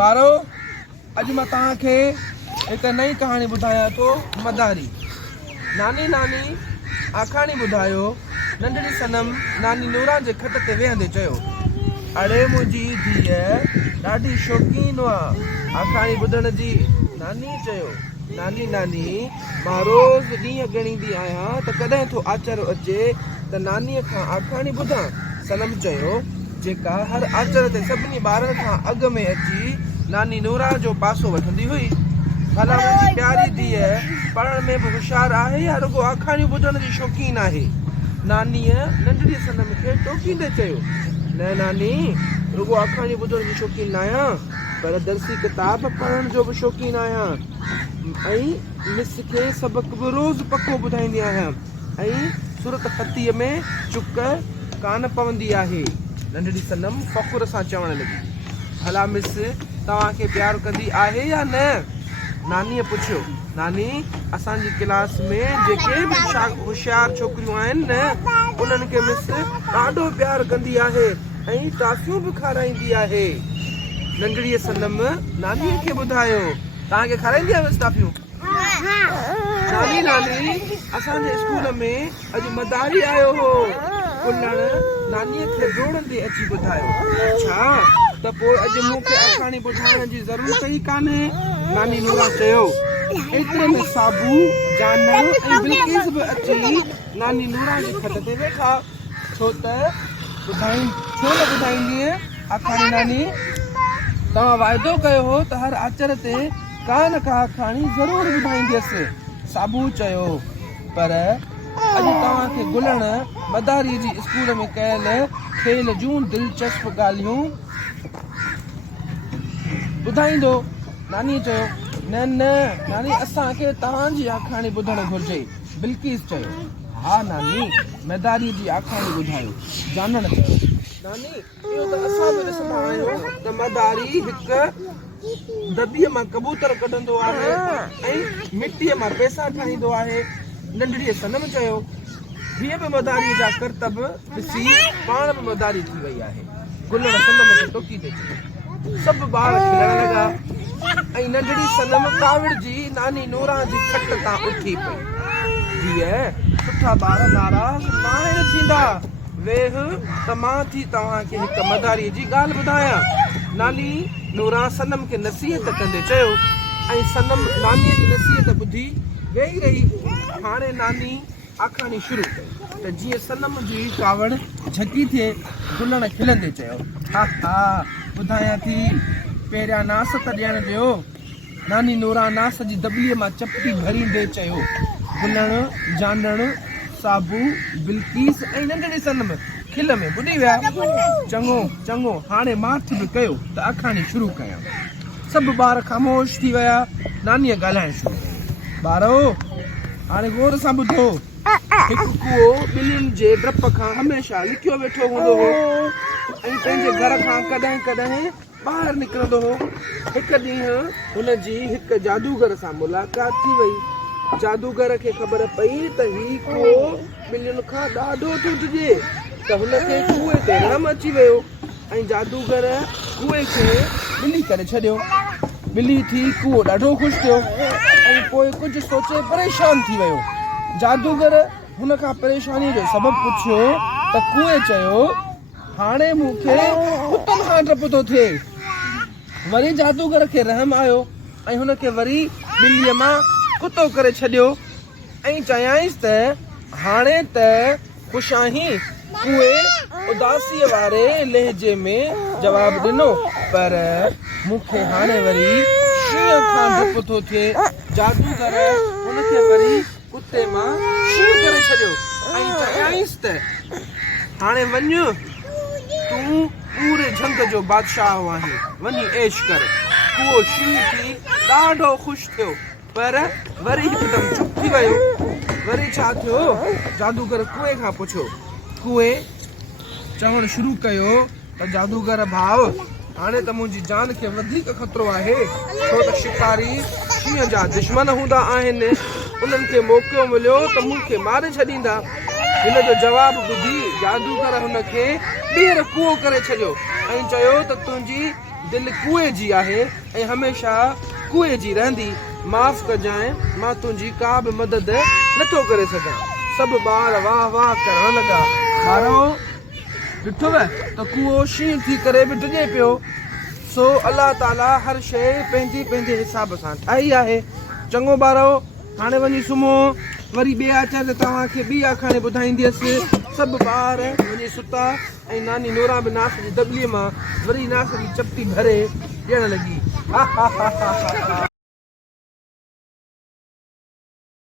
बारो अज मैं तव्हांखे एक नई कहानी बुधाया तो मदारी। नानी नानी आखाणी बुधायो। नंढड़ी सनम नानी नूरा जे खट ते वेहंदे चयो, अड़े मुंहिंजी धीअ ॾाढी शौक़ीन हुआ आखाणी ॿुधण जी। नानी चयो, नानी नानी मां रोज़ ॾींहं ॻणींदी आहियां त कॾहिं थो आचर अचे त नानीअ खां आखाणी ॿुधां। सनम चयो, जेका हर आचर ते सभिनी ॿारनि खां अॻ में अची नानी नूरा जो पासो वठंदी हुई। भला मुंहिंजी प्यारी धीअ पढ़ण में बि होशियारु आहे या रुॻो आखाणियूं ॿुधण जी शौक़ीन आहे? नानीअ नंढड़ी सनम खे टोकींदे चयो, न नानी, रुॻो आखाणियूं ॿुधण जी शौक़ीन न आहियां, पर दर्सी किताब पढ़ण जो बि शौक़ीन आहियां ऐं मिस खे सबक़ बि रोज़ पको ॿुधाईंदी आहियां ऐं सूरत फ़तीह में चुक कान पवंदी आहे। नंढड़ी सनम फ़ख़ुर सां चवण लॻी, भला मिस तव्हांखे प्यारु कंदी आहे या न? नानीअ पुछियो, नानी, असांजी क्लास में जेके बि होशियारु छोकिरियूं आहिनि न, उन्हनि खे मिस ॾाढो प्यारु कंदी आहे ऐं टॉफियूं बि खाराईंदी आहे। नंढड़ीअ सनम नानीअ खे ॿुधायो, तव्हांखे खाराईंदी आहे मिस टॉफियूं? नानी नानी, असांजे स्कूल में अॼु मदारी आयो हो। कुल्हण नानीअ खे डोड़ंदे अची ॿुधायो, अच्छा त पोइ अॼु मूंखे आखाणी ॿुधाइण जी ज़रूरत ई कान्हे। नानी नूरा चयो। एतिरे में साबू, जानण ऐं बिल्किस बि अची नानी नूरा जे खट ते वेठा। छो न ॿुधाईंदीअ आखाणी नानी? तव्हां वाइदो कयो हो त हर आचर ते का न का आखाणी ज़रूरु ॿुधाईंदसि। साबू चयो, पर अॼु तव्हांखे गुलण मदारी जी स्कूल में कयल खेल जूं दिलचस्प ॻाल्हियूं ॿुधाईंदो। नानी चयो, न न नानी, असांखे तव्हांजी आखाणी ॿुधणु घुरिजे। बिल्किस चयो, हा नानी, मदारी जी आखाणी ॿुधायो। जानण चयो, नानी, इहो त असां बि ॾिसंदा आहियूं त मदारी हिकु दॿीअ मां कबूतर कढंदो आहे ऐं मिटीअ मां पैसा ठाहींदो आहे। नंढड़ीअ सनम चयो, हीअ बि मदारी जा करतब ॾिसी पाण बि मदारी थी वई आहे। गुलण सनम खे टोकींदे चयो। सभु ॿार खिलण लॻा ऐं नंढड़ी सनम काविड़जी नानी नूरा जी खट तां उथी पई। धीअ, सुठा ॿार नाराज़ न थींदा। वेह त मां थी तव्हांखे हिकु मदारीअ जी ॻाल्हि ॿुधायां। नानी नूरा सनम खे नसीहत कंदे चयो ऐं सनम नानीअ जी नसीहत ॿुधी वेही रही। हाणे नानी आखाणी शुरू कई त जीअं सनम जी कावड़ झकी थिए। गुलण खिलंदे चयो, हा हा, ॿुधायां थी, पहिरियां नास त ॾियण ॾियो। नानी नूरा नास जी दॿलीअ मां चपटी भरींदे चयो। गुलण, जानण, साबू, बिल्किस ऐं नंढड़ी सनम खिल में ॿुॾी विया। चङो चङो, हाणे माठ बि कयो त आखाणी शुरू कयां। सभु ॿार ख़ामोश थी विया। नानीअ ॻाल्हाइण शुरू कई, ॿारो हाणे गौर सां ॿुधो। हिकु कुओ ॿिलियुनि जे डप खां हमेशह लिखियो वेठो हूंदो हो ऐं पंहिंजे घर खां कॾहिं कॾहिं ॿाहिरि निकिरंदो हो। हिकु ॾींहुं हुनजी हिकु जादूगर सां मुलाक़ात थी वई। जादूगर खे ख़बर पई त ही कुओ ॿिलियुनि खां ॾाढो थो ॾिजे त हुनखे कुएं ते रहम अची वियो ऐं जादूगर कुएं खे ॿिली करे छॾियो। ॿिली थी कुओ ॾाढो ख़ुशि थियो ऐं पोइ कुझु सोचे परेशान थी वियो। जादूगर हुन खां परेशानीअ जो सबबु पुछियो त कुएं चयो, हाणे मूंखे कुतनि खां डपु थो थिए। वरी जादूगर खे रहम आयो ऐं हुनखे वरी ॿिलीअ मां कुतो करे छॾियो ऐं चयाईंसि त हाणे त ख़ुशि आहीं? कुएं उदासीअ वारे लहजे में जवाबु ॾिनो, पर मूंखे हाणे वरी शींहं खां डपु थो थिए। जादूगर हुनखे वरी कुते मां शींहं करे छॾियो ऐं चयाईंसि त हाणे वञ, तूं पूरे झंग जो बादशाह आहीं, वञी ऐश कर। कुओ शींहं थी ॾाढो ख़ुशि थियो, पर वरी हिकदमि चुप थी वियो। वरी छा थियो? जादूगर कुएं खां पुछियो। कुएं चवणु शुरू कयो त जादूगर भाउ, हाणे त मुंहिंजी जान खे वधीक ख़तरो आहे, छो त शिकारी शींहं जा दुश्मन हूंदा आहिनि। उन्हनि खे मौक़ो मिलियो त मूंखे मारे छॾींदा। हिन जो जवाबु ॿुधी जादूगर हुनखे ॿीहर कुओ करे छॾियो ऐं चयो त तुंहिंजी दिलि कुएं जी आहे ऐं हमेशह कुएं जी रहंदी। माफ़ कजांइ, मां तुंहिंजी का बि मदद नथो करे सघां। सभु ॿार वाह वाह करण लॻा। ॿारो ॾिठव त कुओ शींहं थी करे बि डिॼे पियो। सो अलाह ताला हर शइ पंहिंजे पंहिंजे हिसाब सां ठाही आहे। चङो ॿारो, हाणे वञी सुम्हो। वरी ॿिए अचनि तव्हांखे ॿी आखाणी ॿुधाईंदसि। सभु ॿार वञी सुता ऐं नानी नूरां बि नाश्ते जी दॿलीअ मां वरी नाश्ते जी चपटी भरे ॾियणु लॻी।